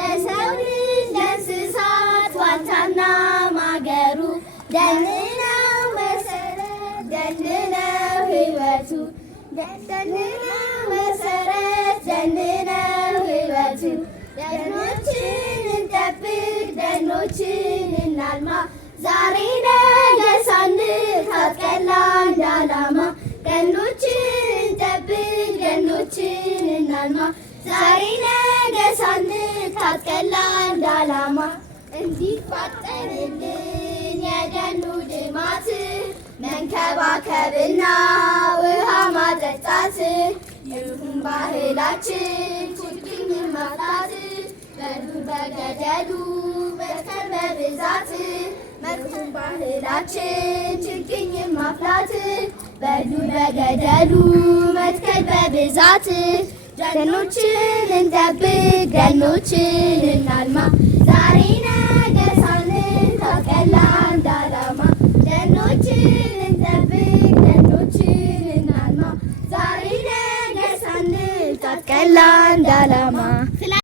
ለሰው ልጅ ለእንስሳት ዋልታና ማገሩ ደን ነው መሰረት ደን ነው ሕይወቱ ደን ነው መሰረት ደን ነው ሕይወቱ ደኖችን እንጠብቅ ደኖችን እናልማ ዛሬ ነገ ሳንል ታጥቀን ለአንድ ዓላማ ደኖችን እንጠብቅ ደኖችን እናልማ ዛሬ ነገ ሳንል ታጥቀን ለአንድ ዓላማ እንዲፋጠንልን የደኑ ልማት መንከባከብና ውሃ ማጠጣት ይሁን ባህላችን ችግኝ ማፍላት በዱር በገደሉ መትከል በብዛት መልካም ባህላችን ችግኝ ማፍላት በዱር በገደሉ መትከል በብዛት ደኖችን እንጠብቅ ደኖችን እናልማ ዛሬ ነገ ሳንል ታጥቀን ለአንድ ዓላማ ደኖችን እንጠብቅ ደኖችን እናልማ ዛሬ ነገ ሳንል ታጥቀን ለአንድ ዓላማ